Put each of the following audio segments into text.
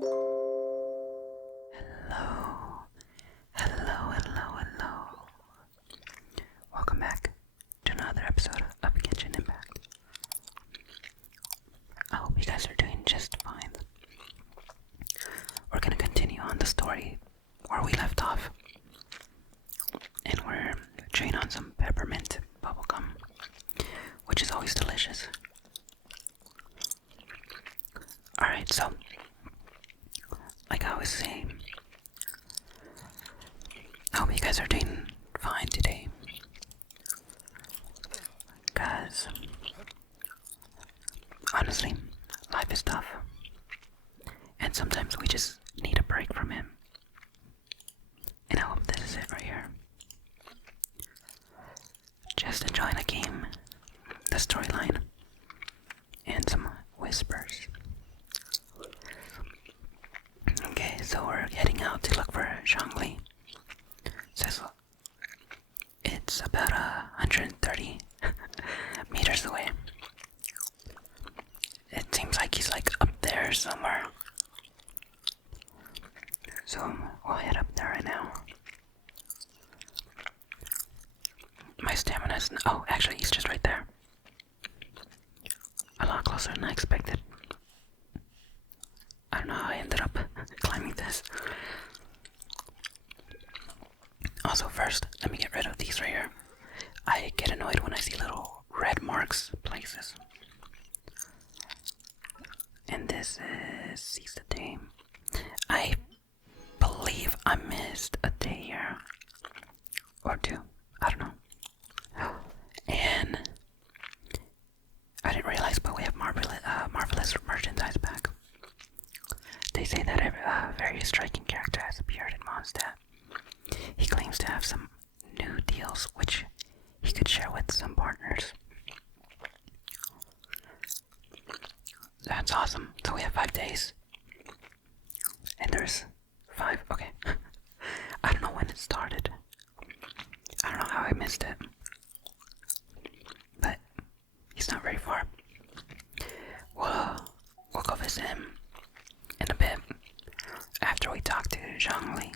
Hello, hello, hello, hello. Welcome back to another episode of Genshin Impact. I hope you guys are doing just fine. We're gonna continue on the story where we left off, and we're chewing on some peppermint bubblegum, which is always delicious. Alright, so like I was saying, I hope you guys are doing fine today, because honestly, life is tough, and sometimes we just need a break from it, and I hope this is it right here. Just enjoying the game, the storyline, and some whispers. Okay, so we're heading out to look for Zhongli. Says it's about 130 meters away. It seems like he's like up there somewhere. So we'll head up there right now. My stamina's oh, actually he's just right there. A lot closer than I expected. I don't know how I ended up climbing this. Also, first, let me get rid of these right here. I get annoyed when I see little red marks places. And this is seize the day. I believe I missed a day here. Or two. I don't know. And I didn't realize, but we have marvelous merchandise back. They say that a very striking character has appeared in Mondstadt. He claims to have some new deals which he could share with some partners. That's awesome. So we have 5 days. And there's 5. Okay. I don't know when it started. I don't know how I missed it. But he's not very far. We'll go visit him in a bit after we talk to Zhongli.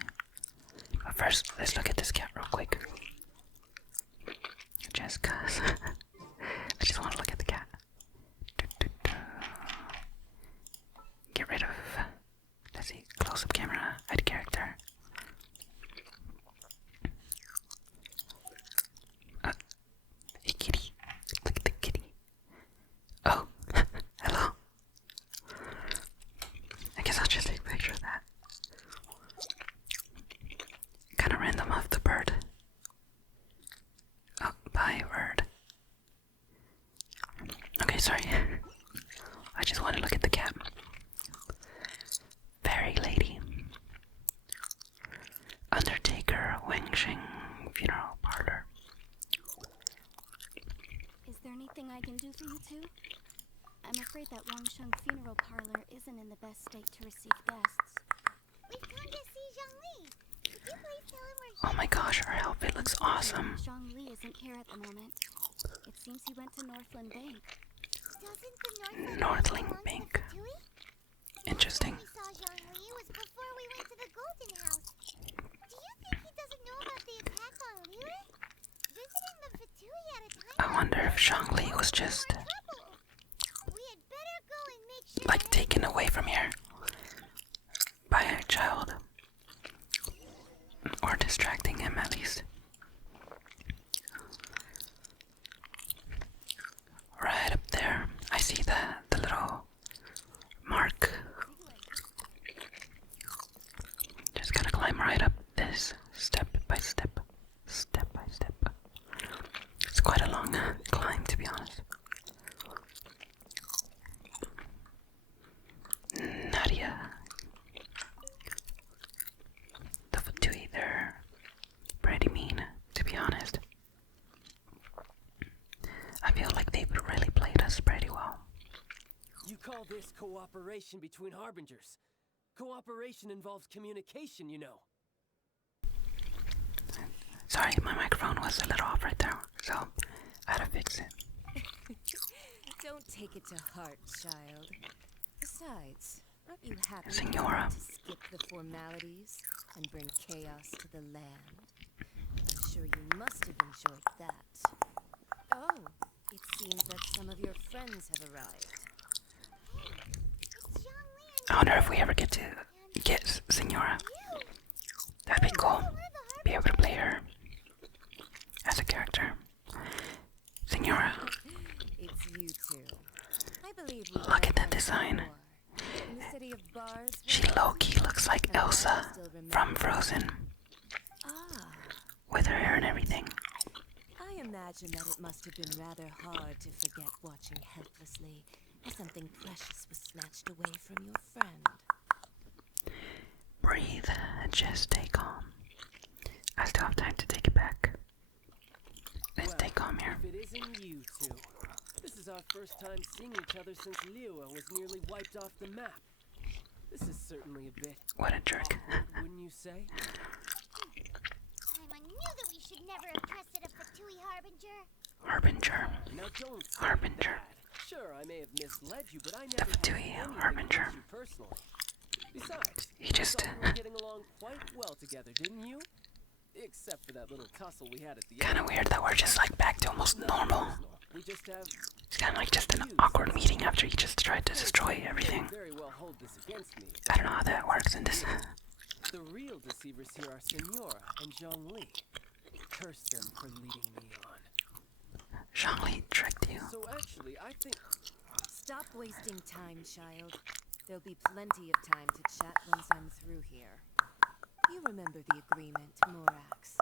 But first, let's look at this cat real quick. Just cause I just want to look at the cat. Get rid of, let's see, close-up camera, hide character. Hey kitty, look at the kitty. Oh, hello. I guess I'll just take a picture of that. Kinda random off the bird. Oh, bye bird. Okay, sorry. I just want to look at the cat. Fairy lady. Undertaker Wengxing funeral parlor. Is there anything I can do for you two? I'm afraid that Wangsheng funeral parlor isn't in the best state to receive guests. We've come to see Zhongli. Could you please tell him we're Oh my gosh, her outfit looks awesome. Zhongli isn't here at the moment. It seems he went to Northland Bank. Doesn't the Northling belong to Bank. the Fatui? Interesting. We saw Zhongli was before we went to the Golden House. Do you think he doesn't know about the attack on Liyue? Visiting the Fatui at a time I wonder if Zhongli was just trouble. We had better go and make sure like taken away from here by a child, or distracting him at least. Right up there, I see the little mark. Just gotta climb right up this step by step, step by step. It's quite a long climb, to be honest. Nadia. The Fatui, they're pretty mean, to be honest. I feel like they've really played us pretty well. You call this cooperation between harbingers? Cooperation involves communication, you know. Sorry, my microphone was a little off right there, so I had to fix it. Don't take it to heart, child. Besides, Aren't you happy Senora. to skip the formalities and bring chaos to the land? I'm sure you must have enjoyed that. Oh, it seems that some of your friends have arrived. It's Zhongli I wonder if we ever get to get Senora. That'd be cool. Be able to play her as a character. Senora. It's you two. I believe we Look at that design. in the city of bars. She low-key looks like Elsa from Frozen. Ah, With her hair and everything. I imagine that it must have been rather hard to forget watching helplessly as something precious was snatched away from your friend. Breathe. Just stay calm. I still have time to take it back. Let's stay calm here. If it isn't you two. This is our first time seeing each other since Liua was nearly wiped off the map. This is certainly a bit What a jerk. awkward, wouldn't you say? I knew that we should never have trusted a Fatui Harbinger. Harbinger. Now don't say Harbinger. that. Sure, I may have misled you, but I The never had Fatui anything Harbinger. against you personally. Besides, He just... I thought we were getting along quite well together, didn't you? Except for that little tussle we had at the Kind end. of weird that we're just like back to almost normal. We just have It's kind of like just an awkward meeting after he just tried to destroy everything. very well hold this against me. I don't know how that works in this. The real deceivers here are Senora and Zhongli. Curse them for leading me on. Zhongli tricked you. So actually, I think Stop wasting time, child. There'll be plenty of time to chat once I'm through here. You remember the agreement, Morax.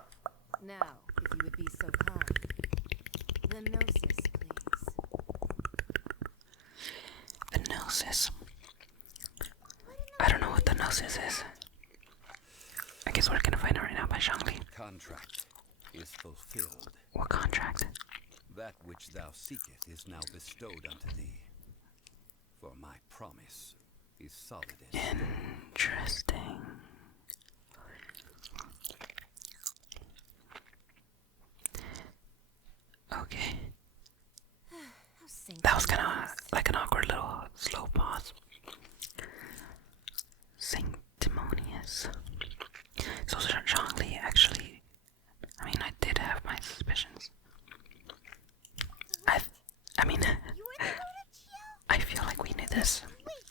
Now, if you would be so kind. The gnosis, please. The Gnosis. I don't know what the Gnosis is. I guess we're gonna find out right now by Zhongli. Contract is fulfilled. What contract? That which thou seeketh is now bestowed unto thee. For my promise is solid as stone. Interesting. Okay. How That was kind of like an awkward little slow pause. Sanctimonious. So Zhongli actually, I mean, I did have my suspicions. I mean, You were the Lunacio? I feel like we knew this. Wait,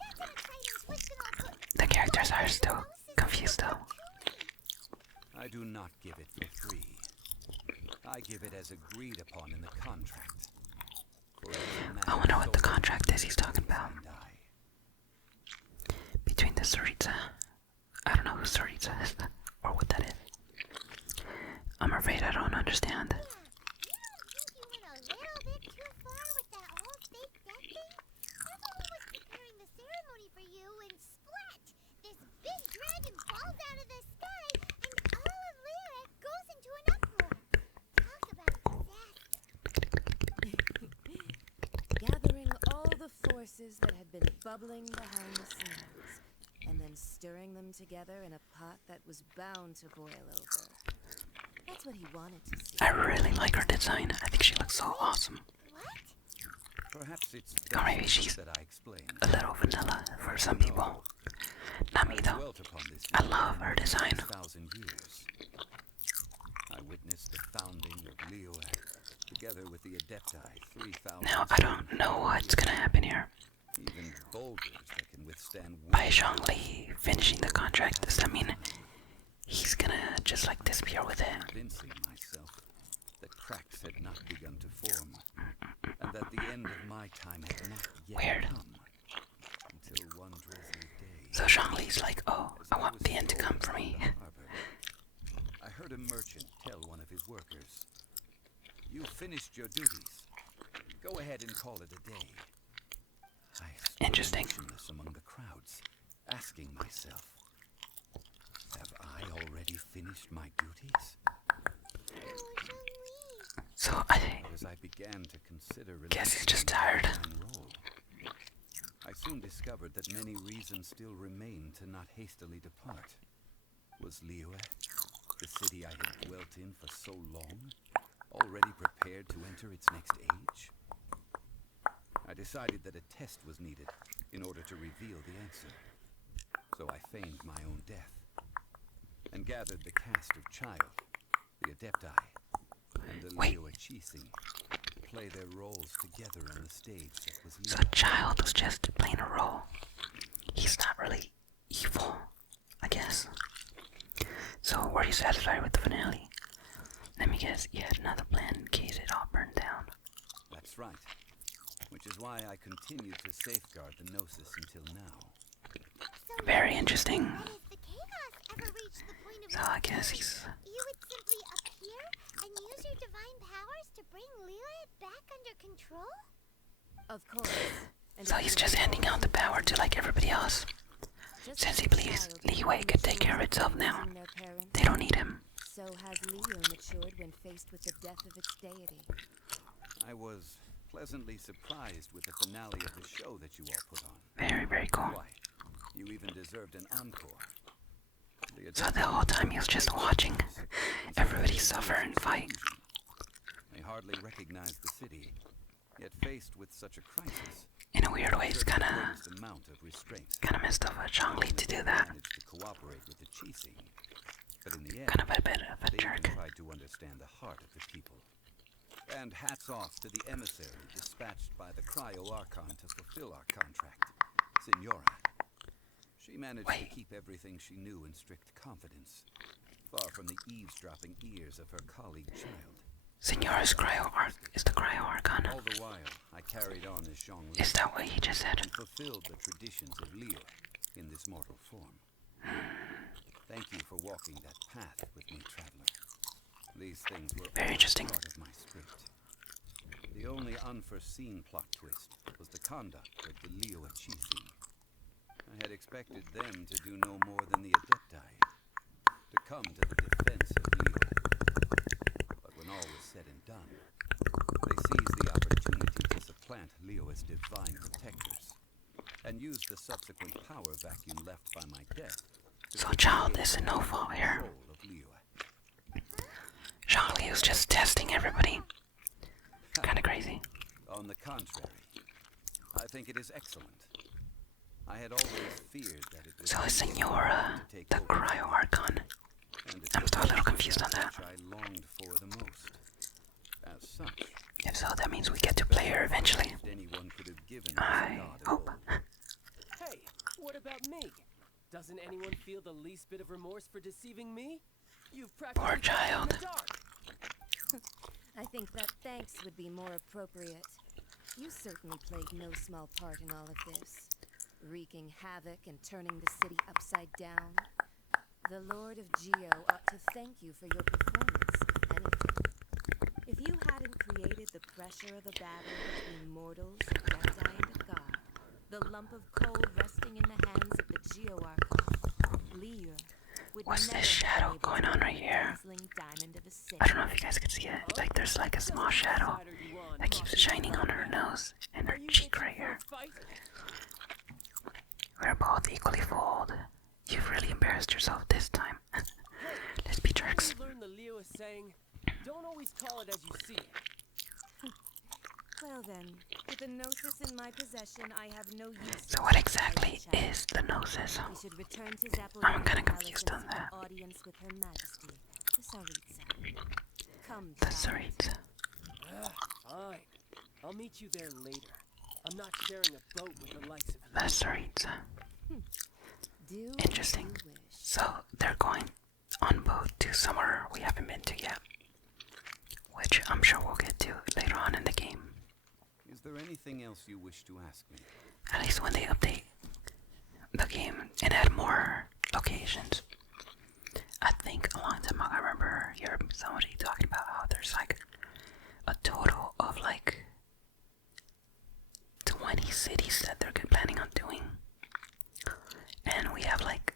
that's an exciting twist and all, but The characters are still confused though. I do not give it for free. I give it as agreed upon in the contract. For as a man I wonder what the so contract is he's talking about. and I. Between the Saritsa. I don't know who Saritsa is or what that is. I'm afraid I don't understand. you don't think you went a little bit too far with that whole fake death thing? Everyone was preparing the ceremony for you and splat! This big dragon falls out of the sky and all of Lyra goes into an uproar. Talk about a disaster. Gathering all the forces that had been bubbling behind the scenes, and then stirring them together in a pot that was bound to boil over. That's what he wanted to see. I really like her design. I think she looks so awesome. Perhaps it's Or maybe best she's that I explain. a little vanilla for some people. Not me though. Dwelt upon this I love her design. 1,000 years. I witnessed the founding of Liua, together with the Adepti 3,000. Now I don't know what's gonna happen here. Even boulders that can withstand By Zhongli finishing the contract, does that mean he's gonna just like disappear with it? convincing myself that cracks had not begun to form, and that the end of my time had not yet Weird. come. Until one drizzly day, So Zhongli's like, oh, as I want was the end to come for strolling me. down the harbor, I heard a merchant tell one of his workers, "You finished your duties. Go ahead and call it a day." I stood Interesting. motionless among the crowds, asking myself, have I already finished my duties? So I But as I began to consider guess he's releasing just my tired. divine role, I soon discovered that many reasons still remained to not hastily depart. Was Liua, the city I had dwelt in for so long, already prepared to enter its next age? I decided that a test was needed, in order to reveal the answer. So I feigned my own death and gathered the cast of Child, the Adepti, and the Wait. Liyue Qixing to play their roles together on the stage that was So Liyue. Child was just playing a role. He's not really evil, I guess. So were you satisfied with the finale? Let me guess, you had another plan in case it all burned down. That's right. Which is why I continued to safeguard the Gnosis until now. So Very interesting. that if the chaos ever reached the point of So I guess he's... you would simply appear and use your divine powers to bring Liyue back under control? Of course. And So if he's you just want handing out the power to like everybody else. just Since as he a believes child Liyue could take care of itself now. losing their parents, They don't need him. so has Liyue matured when faced with the death of its deity. I was pleasantly surprised with the finale of the show that you all put on. Very, very cool. Why, you even deserved an encore. So the whole time he was just watching everybody suffer and fight. They hardly recognized the city, yet faced with such a crisis, In a weird way, it's exerted kinda the greatest amount of restraint. messed up for Zhongli to do that. Managed to cooperate with the Qixing, but in the end, Kind of a bit of a they jerk. even tried to understand the heart of the people. And hats off to the emissary dispatched by the Cryo Archon to fulfill our contract, Signora. She managed to Wait. keep everything she knew in strict confidence, far from the eavesdropping ears of her colleague Child. Signora's is the Cryo Archon. All the while, I carried on as Zhongli Is that what he just said? and fulfilled the traditions of Liyue in this mortal form. Thank you for walking that path with me, traveler. These things were Very all interesting. part of my script. The only unforeseen plot twist was the conduct of the Liyue Qixing. I had expected them to do no more than the Adepti, to come to the defense of Liyue. But when all was said and done, they seized the opportunity to supplant Liyue as divine protectors, and used the subsequent power vacuum left by my death to So put Child Liyue is a no fault in here. control of Liyue. Zhongli was just testing everybody. Kinda crazy. On the contrary, I think it is excellent. I had always feared that it was So is easy Signora to take the over, Cryo Archon? and it's I'm still a little confused on that. which I longed for the most. As such, If so, that means we get to play her eventually. anyone could have given I the god of hope. old. Hey, what about me? Doesn't anyone feel the least bit of remorse for deceiving me? You've practically Poor kept me in child. the dark. I think that thanks would be more appropriate. You certainly played no small part in all of this, wreaking havoc and turning the city upside down. The Lord of Geo ought to thank you for your performance, if anything. If you hadn't created the pressure of a battle between mortals, Jedi, and a god, the lump of coal resting in the hands of the Geo Archon, Liyue, would What's never this have shadow been able going to on be right the here? dazzling diamond of a city. I don't know if you guys can see it. Like there's like a small shadow that keeps shining on her nose and her cheek right here. We're both equally fooled. You've really embarrassed yourself this time. Let's be jerks. You learn the Liyue saying, don't always call it as you see it. Well then, with the Gnosis in my possession, I have no use. So what exactly is the Gnosis? We should return to Zappel I'm kinda Palace confused and on that. seek audience with Her Majesty, the Tsaritsa. Come, The child. Tsaritsa. Fine. I'll meet you there later. I'm not sharing a boat with the likes of The you. Tsaritsa. Do Interesting. as you wish. So they're going on boat to somewhere we haven't been to yet, which I'm sure we'll get to later on in the game. Is there anything else you wish to ask me? At least when they update the game and add more locations. I think a long time ago I remember hearing somebody talking about how there's like a total of like 20 cities that they're planning on doing. And we have like,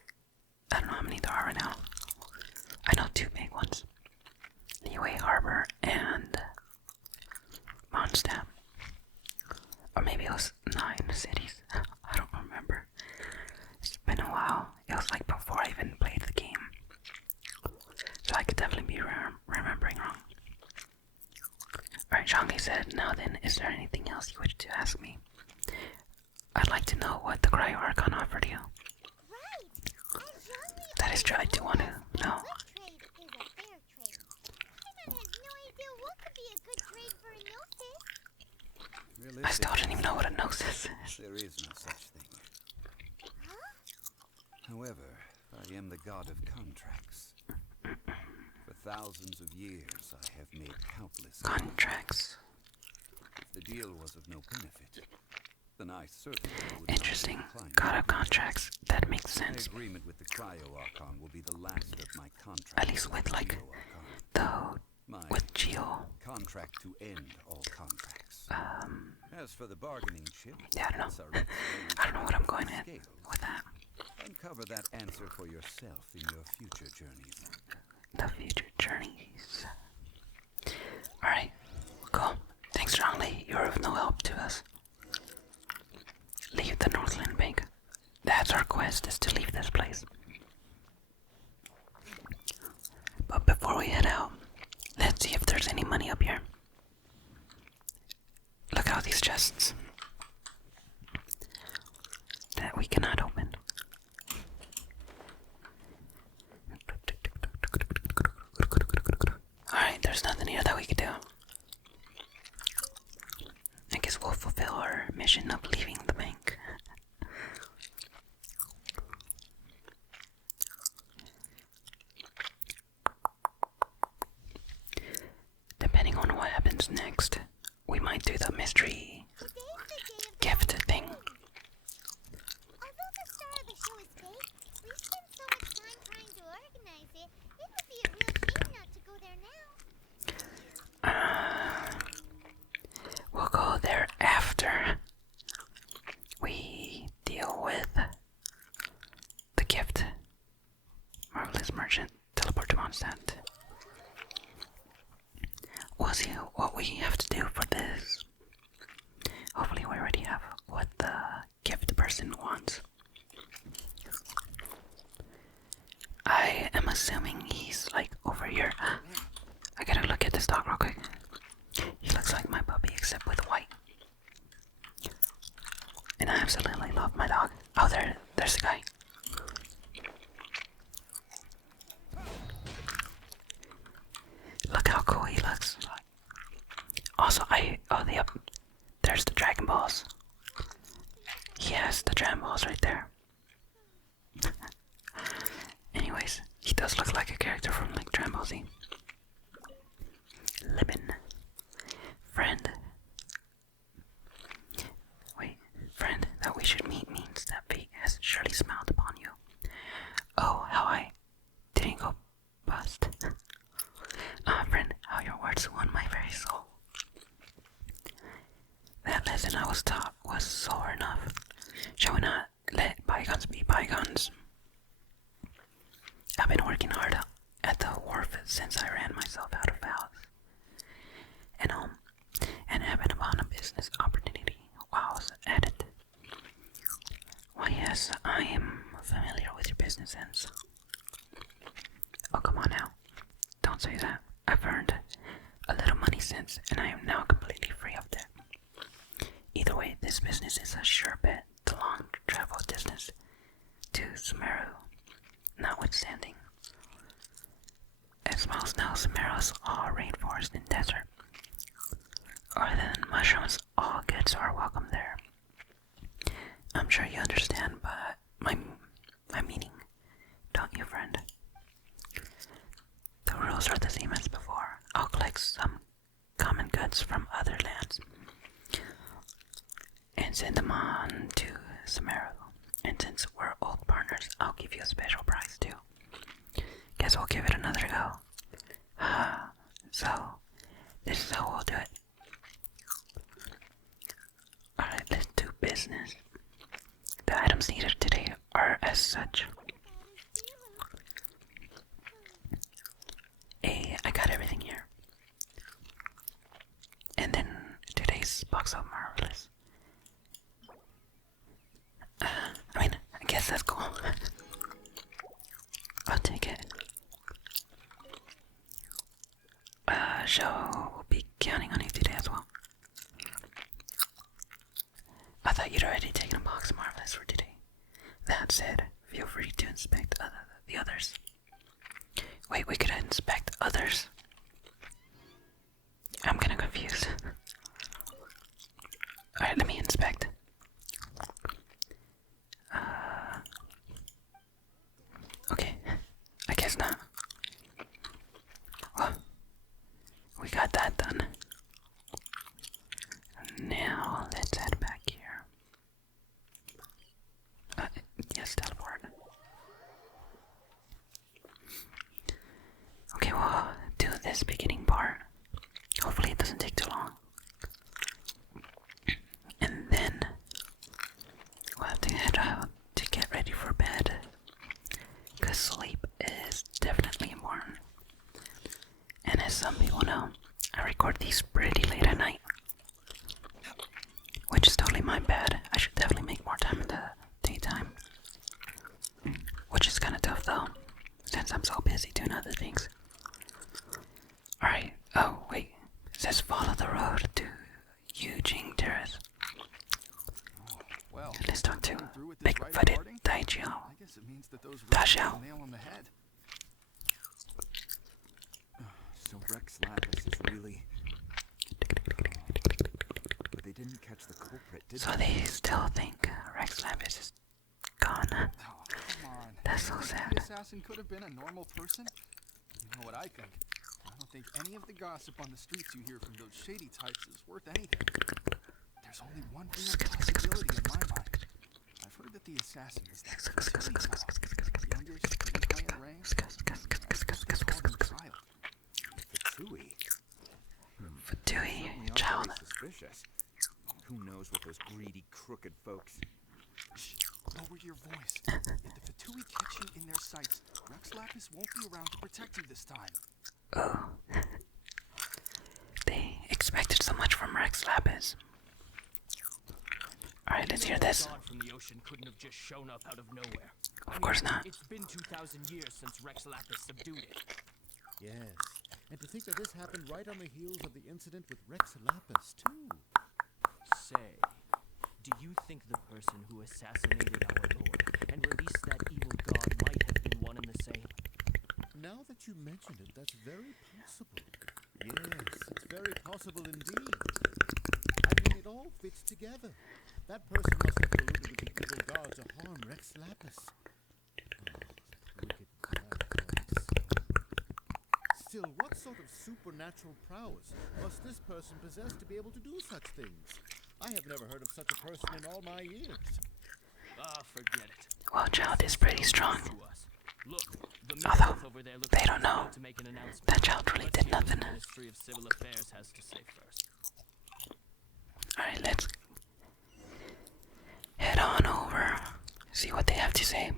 I don't know how many there are right now. I know two big ones. Liyue Harbor and Mondstadt. Or maybe it was 9 cities. I don't remember. It's been a while. It was like before I even played the game. So I could definitely be remembering wrong. Alright, Zhongli said, now then, is there anything else you wish to ask me? I'd like to to know what the Cryo Archon offered you. Right. As young That is true, I do want to know. good trade is a fair trade. Paimon has no idea what could be a good trade for a gnosis. I still don't even know what a gnosis is. There is no such thing. However, I am the god of contracts. For thousands of years, I have made countless Contracts. If the deal was of no benefit, then I certainly would Interesting. not be inclined. God of contracts. That makes My sense. agreement with the Cryo Archon will be the last of my contracts. At least with like Geo Archon. the My with Geo. contract to end all contracts. As for the bargaining chip, Yeah, I don't know. that's our reach I don't know what I'm going at scales. with that. Uncover that answer for yourself in your future journeys. The future journeys. Alright, cool. Thanks, Strongly. You're of no help to us. Leave the Northland Bank. That's our quest, is to leave this place. But before we head out, let's see if there's any money up here. Look at all these chests that we cannot open. Alright, there's nothing here that we could do. I guess we'll fulfill our mission of leaving the bank. Depending on what happens next, we might do the mystery Today's the day of the gift thing. Although the star of the show is fake, we spent so much time trying to organize it, it would be a real shame not to go there now. We'll go there after we deal with the gift. Marvelous Merchant. Teleport to Mondstadt. We'll see what we have to do for this. Hopefully we already have what the gift person wants. I am assuming he's like over here. I gotta look at this dog real quick. He looks like my puppy except with white. And I absolutely love my dog. Oh, there's the guy. Look how cool he looks. Also, yep. There's the Dragon Balls. He has the Dragon Balls right there. Anyways, he does look like a character from like Dragon Ball Z. Libin. Friend. Wait, friend that we should meet means that fate has surely smiled upon you. Oh, how I didn't go bust. Friend, how your words won my very soul. That lesson I was taught was sore enough. Shall we not let bygones be bygones? I've been working hard at the wharf since I ran myself out of house and home, and happened upon a business opportunity while I was at it. Why, yes, I am familiar with your business ends. Oh, come on now. Don't say that. I've earned a little money since, and I am now completely free of debt. Either way, this business is a sure bet. The long travel distance to Sumeru, notwithstanding. As most know, Sumeru is all rainforest and desert. Other than mushrooms, all goods are welcome there. I'm sure you understand, but my meaning, don't you, friend? The rules are the same as before. I'll collect some common goods from other lands and send them on to Sumeru. And since we're old partners, I'll give you a special price too. Guess we'll give it another go. So, this is how we'll do it. Alright, let's do business. The items needed today are as such. I got everything here. And then today's box of Marvelous. I guess that's cool. I'll take it. We'll be counting on you today as well. I thought you'd already taken a box of Marvelous. That said, feel free to inspect the others. Wait, we could inspect others? I'm kinda confused. Alright, let me inspect. Okay, I guess not. Well, we got that done. Now, let's head back here. Yes, teleport. Okay, we'll do this beginning part. Hopefully it doesn't take too long. And then we'll have to head out to get ready for bed. Because sleep is definitely important. And as some people know, I record these pretty late at night. Which is totally my bad. I should definitely make more time in the daytime. Which is kinda tough though, since I'm so busy doing other things. Alright, oh wait, it says follow the road to Eugene Terrace. Well, Let's talk to going through with this right big-footed recording? Daijiao. I guess it means that those Dash Rex out. hit the nail on the head. So Rex Lapis is really... But they didn't catch the culprit, did So they? they still think Rex Lapis is gone. Oh, come on. That's so You think sad. The assassin could have been a normal person? You know what I think? I don't think any of the gossip on the streets you hear from those shady types is worth anything. There's only one real possibility in my mind. I've heard that the assassin is that Fatui child. Youngish, pretty high in rank. I guess they called him child. Fatui? Fatui, Certainly are child. very suspicious. Who knows what those greedy, crooked folks... Shh, lower your voice. If the Fatui catch you in their sights, Rex Lapis won't be around to protect you this time. Oh. They expected so much from Rex Lapis. Alright, let's hear this. God from the ocean couldn't have just shown up out of nowhere. Of course not. It's been 2,000 years since Rex Lapis subdued it. Yes, and to think that this happened right on the heels of the incident with Rex Lapis, too. Say, do you think the person who assassinated our Lord and released that evil god might have been one and the same? Now that you mention it, that's very possible. Yes, it's very possible indeed. I mean, it all fits together. That person must have colluded with the evil god to harm Rex Lapis. Wicked Still, what sort of supernatural prowess must this person possess to be able to do such things? I have never heard of such a person in all my years. Ah, forget it. Well, child is pretty strong. To us. Look, the Although, myth over there looks they like don't it's know about to make an announcement. that child really Let's did hear what nothing. the Ministry of Civil Affairs has to say first. Alright, let's head on over, see what they have to say.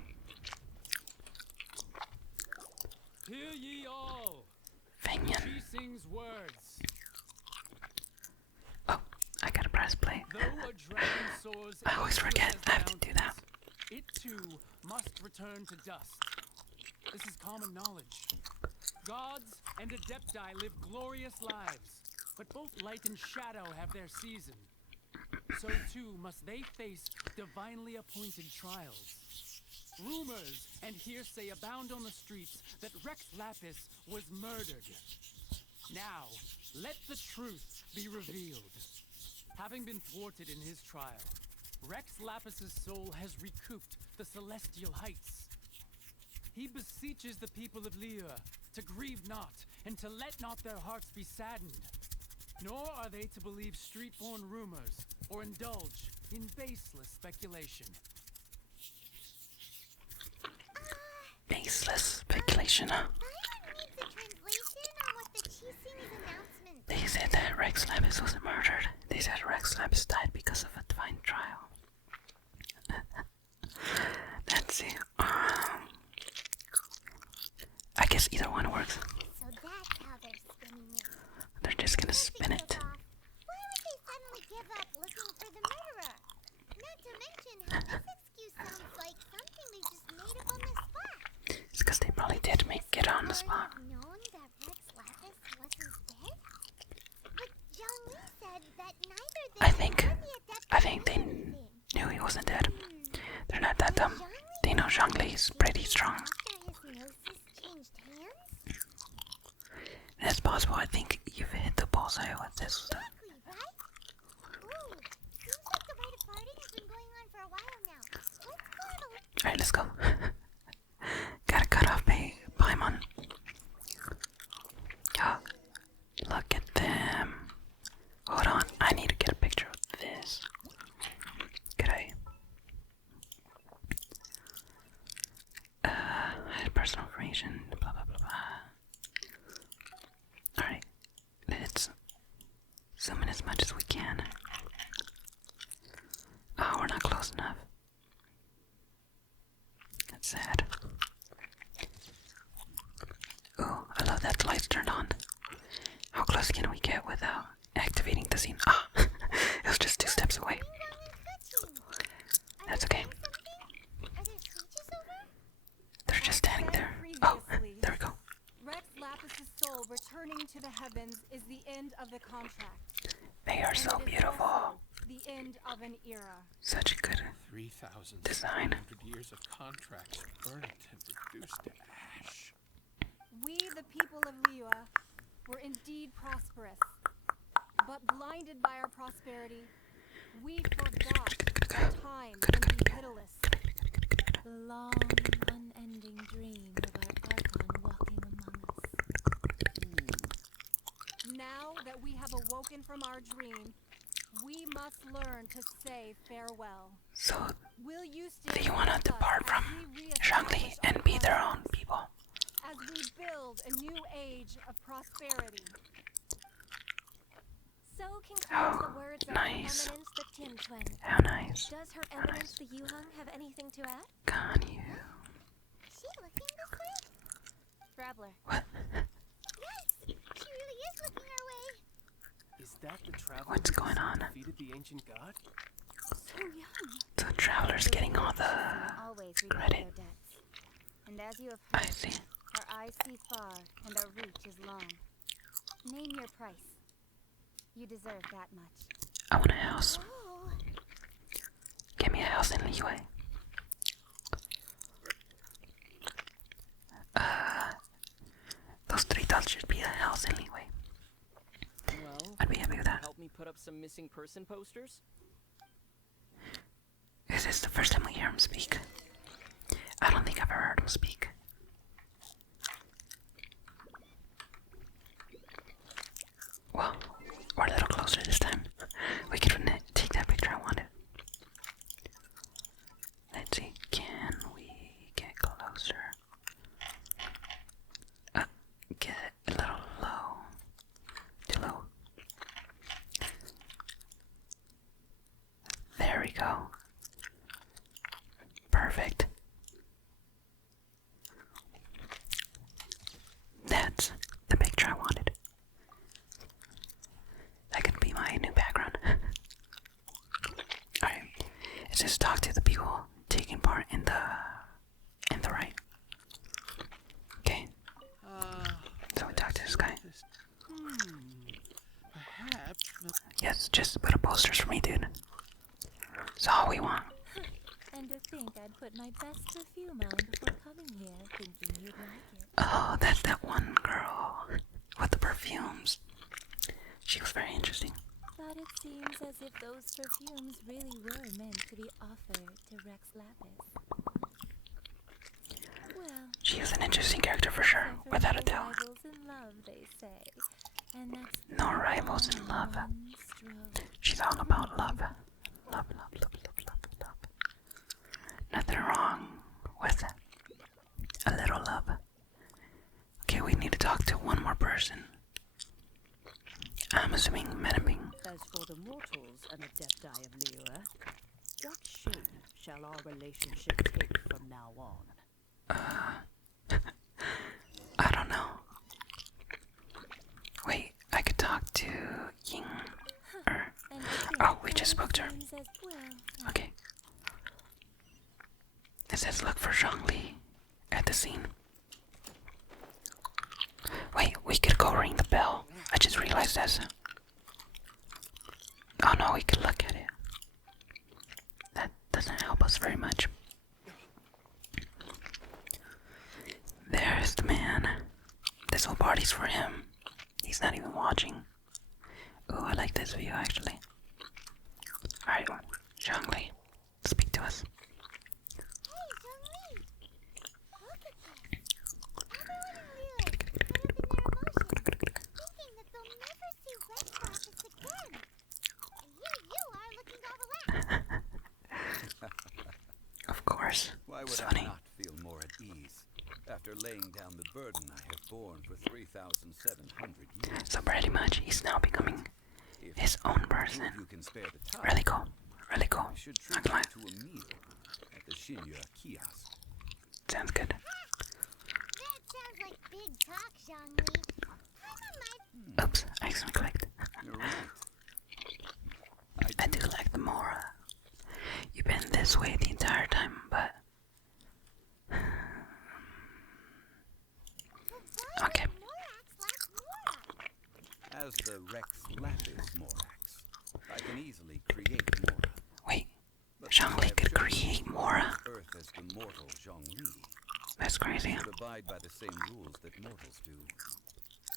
Hear ye all! Fenyan. She sings words. Oh, I gotta press play. Though a dragon soars I always eastward forget as I have to do that. mountains, it too must return to dust. This is common knowledge. Gods and adepti live glorious lives, but both light and shadow have their season. So too must they face divinely appointed trials. Rumors and hearsay abound on the streets that Rex Lapis was murdered. Now, let the truth be revealed. Having been thwarted in his trial, Rex Lapis's soul has recouped the celestial heights. He beseeches the people of Liyue to grieve not and to let not their hearts be saddened. Nor are they to believe street-born rumors or indulge in baseless speculation. Baseless speculation, huh? Byron needs a translation on what the Chising's announcement They said that Rex Lapis was murdered. They said Rex Lapis died because of a divine trial. Let's see. I guess either one works. So that's how they're spinning it. They're just gonna spin it. Why would they suddenly give up looking for the murderer? Not to mention how this excuse sounds like something they just made up on the spot. It's because they probably did make it on the spot. Would have known that Rex Lapis wasn't dead? But Zhongli said that neither they I think nor the Adept they knew anything. knew he wasn't dead. They're not that dumb. Zhongli Zhongli is pretty strong. After his gnosis changed hands? That's possible. I think you've hit the bullseye with this stuff. Exactly, right? Ooh, seems like the rite of parting has been going on for a while now. Let's go have a look. Alright, let's go. Gotta cut off my Paimon. Oh, look at them. Hold on, I need to get a picture of this. Could I? Personal information, blah blah blah blah. Alright, let's zoom in as much as we can. Oh, we're not close enough. That's sad. Ooh, I love that the lights turned on. How close can we get without activating the scene? Ah, it was just 2 steps away. That's okay. Are there speeches over? They're just standing there. Oh, there we go. Rex Lapis' soul returning to the heavens is the end of the contract. They are so beautiful. The end of an era. Such a good 3,000 design. years of contracts burnt and reduced to ash. We, the people of Liyue, were indeed prosperous. But blinded by our prosperity, we forgot that time can be pitiless. The long, unending dream of our Archon walking among us. Now that we have awoken from our dream, we must learn to say farewell. So, Will you do you want to depart from Zhongli and be their own people? as we build a new age of prosperity? So concludes Oh, the words nice. of Eminence the Tim Twin. How nice. Does Her How Eminence nice. the Yuhang have anything to add? Can you? Is she looking this way? Traveler. What? Yes, she really is looking our way. Is that the traveler What's going on? defeated the ancient god? So young. The traveler's getting all the Always credit. their debts. And as you have I heard, see. our eyes see far and our reach is long. Name your price. You deserve that much. I want a house. Oh, Give me a house in Liyue. Those $3 should be a house in Liyue. Well, I'd be happy with that. help me put up some missing person posters? Is this the first time we hear him speak? I don't think I've ever heard him speak. Well, we're a little closer this time. We could take that picture I wanted. Let's see, can we get closer? Get a little low. Too low. There we go. Perfect. That's the picture I wanted. That could be my new background. Alright. It says talk to the people taking part in the right. Okay. So we talk to this guy. Perhaps. Yes, just put up posters for me, dude. That's all we want. And to think I'd put my best perfume on before coming here, thinking you'd like it. Oh, that's that one girl with the perfumes. She was very interesting. But it seems as if those perfumes really were meant to be offered to Rex Lapis. Well, She is an interesting character for sure, without a doubt. rivals in love, they say. And that's No rivals in love. one stroke. She's all about love. Love, love, love, love, love, love. Nothing wrong with a little love. Okay, we need to talk to one more person. I'm assuming Menabing. As for the mortals and adepti of Liyue, what shape shall our relationship take from now on? I don't know. Wait, I could talk to Ying. And to think Oh, we that just it spoke to her. seems as well. Okay. It says look for Zhongli at the scene. Wait, we could go ring the bell. I just realized that. Oh no, we could look at it. That doesn't help us very much. nice for him. He's not even watching. Oh, I like this view actually. Alright, Zhongli, speak to us. Hey, Zhongli! Look at this! Everyone in Liyue put up in their emotions, thinking that they'll never see Red Flashes again. And here you are looking all relaxed. Of course. Why would It's I funny. not feel more at ease after laying down the burden I have borne for 3,700 years? So pretty much he's now becoming If his own two person. of you can spare the time, Really cool. Really cool. I should Not treat gonna you lie. to a meal at the Shinya kiosk. Sounds good. That sounds like big talk, Zhongli. I'm Oops, I accidentally clicked. You're right. I do like the Mora. You've been this way the entire time, but okay. Morax like Mora. As the Rex Lapis Morax, I can easily create Mora. Wait, But since I Zhongli have could chosen create to Mora. use Earth as the mortal Zhongli, That's crazy. should abide by the same rules that mortals do.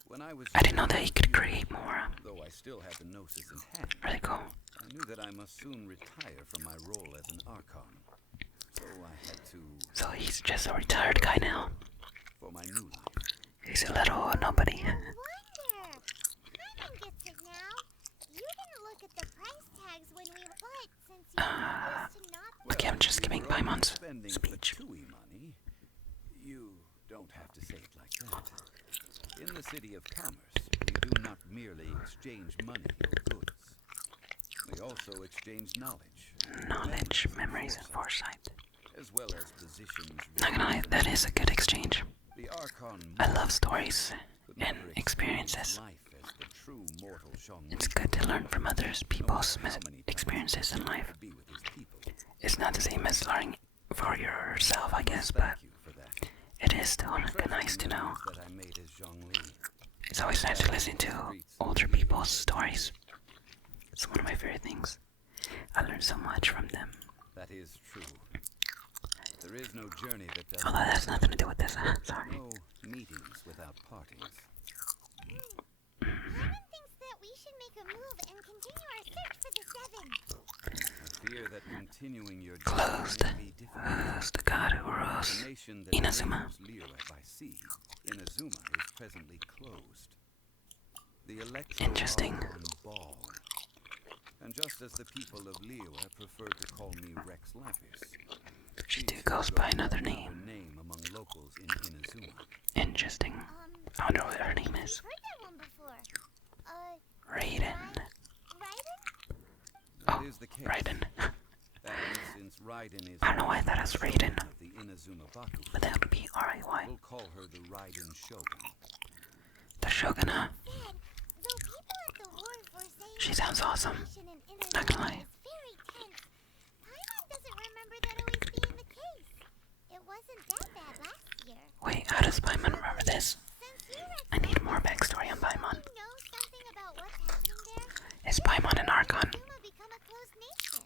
When I was I didn't know that he could create Mora. though I still had the Gnosis in hand, Really cool. I knew that I must soon retire from my role as an Archon. So I had to, So he's just a retired guy now. for my new life. He's a little nobody. No wonder. Paimon gets it now. You didn't look at the price tags when we but since you used to not Okay, I'm just giving You're only Paimon's spending speech. Fatui money. You don't have to say it like that. In the city of commerce, we do not merely exchange money or goods. We also exchange knowledge, Knowledge, memories, and foresight. as well as positions. Not gonna lie, that is a good exchange. The Archon I love stories could and never experiences. experience life as the true mortal Zhongli. It's good to learn from others people's No matter how many times experiences in he life. would be with his people. It's not the same as learning for yourself, I guess, Thank but you for that. it is still Treasure nice to the know. memories that I made as Zhongli. It's always nice to listen to older people's stories. It's one of my favorite things. I learn so much from them. That is true. There is no journey that does Although that has nothing to do with this. Sorry. no meetings without partings. Paimon thinks that we should make a move and continue our search for the seven. I fear that continuing your Closed. journey may be difficult. Who's the god who rules The nation that Inazuma? neighbors Liyue by sea, Inazuma, is presently closed. The Electro Interesting. are on ball. And just as the people of Liyue prefer to call me Rex Lapis, She too goes by another name. among locals in Inazuma. Interesting. I wonder what her name is. Heard that one before. Raiden. Raiden? That Oh, is the case. Raiden. That is, since Raiden is I don't know why that is Raiden. of the Inazuma Baku, But that would be R-A-Y. we'll call her the Raiden Shogun. The Shogun, huh? Said, though people at the wharf were saying She sounds awesome. situation in Inazuma Not gonna lie. is very tense. Paimon doesn't remember that always being the case. It wasn't that bad last year. Wait, how does Paimon remember this? Since you Rex I need more backstory on Paimon. you know something about what's happening there, Is Paimon an Archon? Inazuma become a closed nation.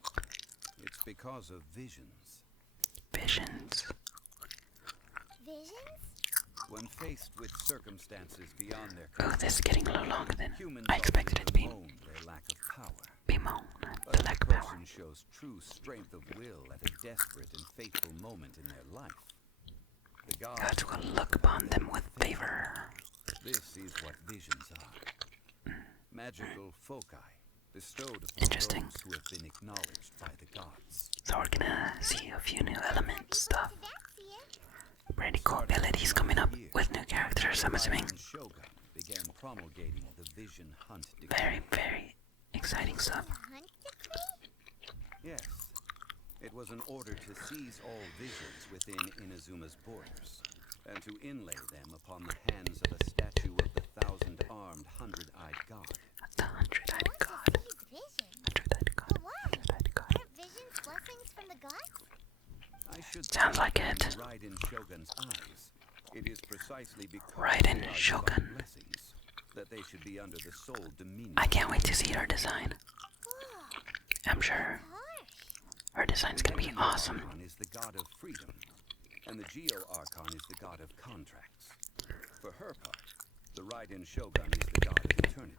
It's because of visions. Visions. Visions? When faced with circumstances beyond their Oh, control, this is getting a little longer than humans I expected it to be. bemoan their lack of power. Bemoan. But The if lack a of power. person shows true strength of will at a desperate and fateful moment in their life, the gods Gods will look upon them with favor. This is what visions are. Magical foci bestowed upon Interesting. those who have been acknowledged by the gods. So we're gonna see a few new elements stuff. Did that see it? Pretty cool abilities coming up with new characters, I'm assuming. Raiden Shogun began promulgating the Vision Hunt decree. Very, very exciting stuff. Hunt decree? Yes. It was an order to seize all visions within Inazuma's borders, and to inlay them upon the hands of a statue of the thousand-armed, hundred-eyed god. The hundred-eyed Want to god. seize vision? Hundred-eyed god. But why? Hundred-eyed god. Aren't visions blessings from the gods? I should Sounds say like in it. Raiden Shogun's eyes, it is precisely because Raiden they are Shogun. divine blessings that they should be under the sole dominion. I can't wait to see her design. Oh, I'm sure harsh. her design's gonna be awesome. Archon is the god of freedom, and the Geo Archon is the god of contracts. For her part, The Raiden Shogun is the god of eternity.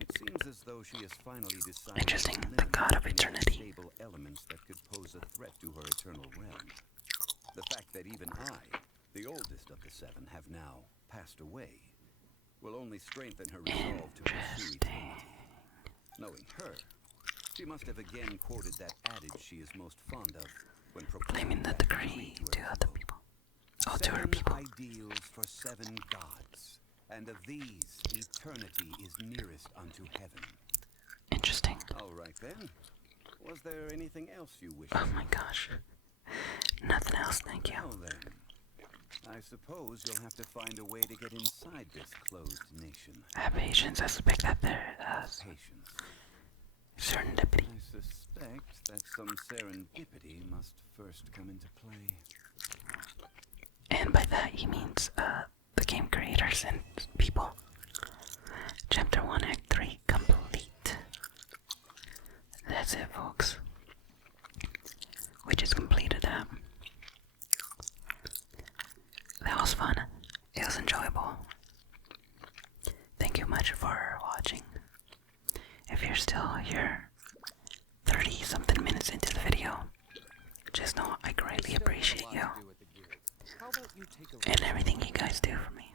It seems as though she has finally decided Interesting, to the god of eliminate any eternity. unstable elements that could pose a threat to her eternal realm. The fact that even I, the oldest of the seven, have now passed away will only strengthen her resolve to pursue eternity. Knowing her, she must have again quoted that adage she is most fond of when Claiming proclaiming the that decree to other people. Oh, to her people. 7 ideals for 7 gods, and of these, eternity is nearest unto heaven. Interesting. All right then. Was there anything else you wish Oh to my gosh. Nothing else, thank you. Well then, I suppose you'll have to find a way to get inside this closed nation. Have patience, I suspect that there is Patience. serendipity. I suspect that some serendipity must first come into play. And by that he means the game creators and people. Chapter 1, Act 3 complete. That's it, folks. We just completed that. That was fun. It was enjoyable. Thank you much for watching. If you're still here 30 something minutes into the video, just know I greatly appreciate you and everything you guys do for me.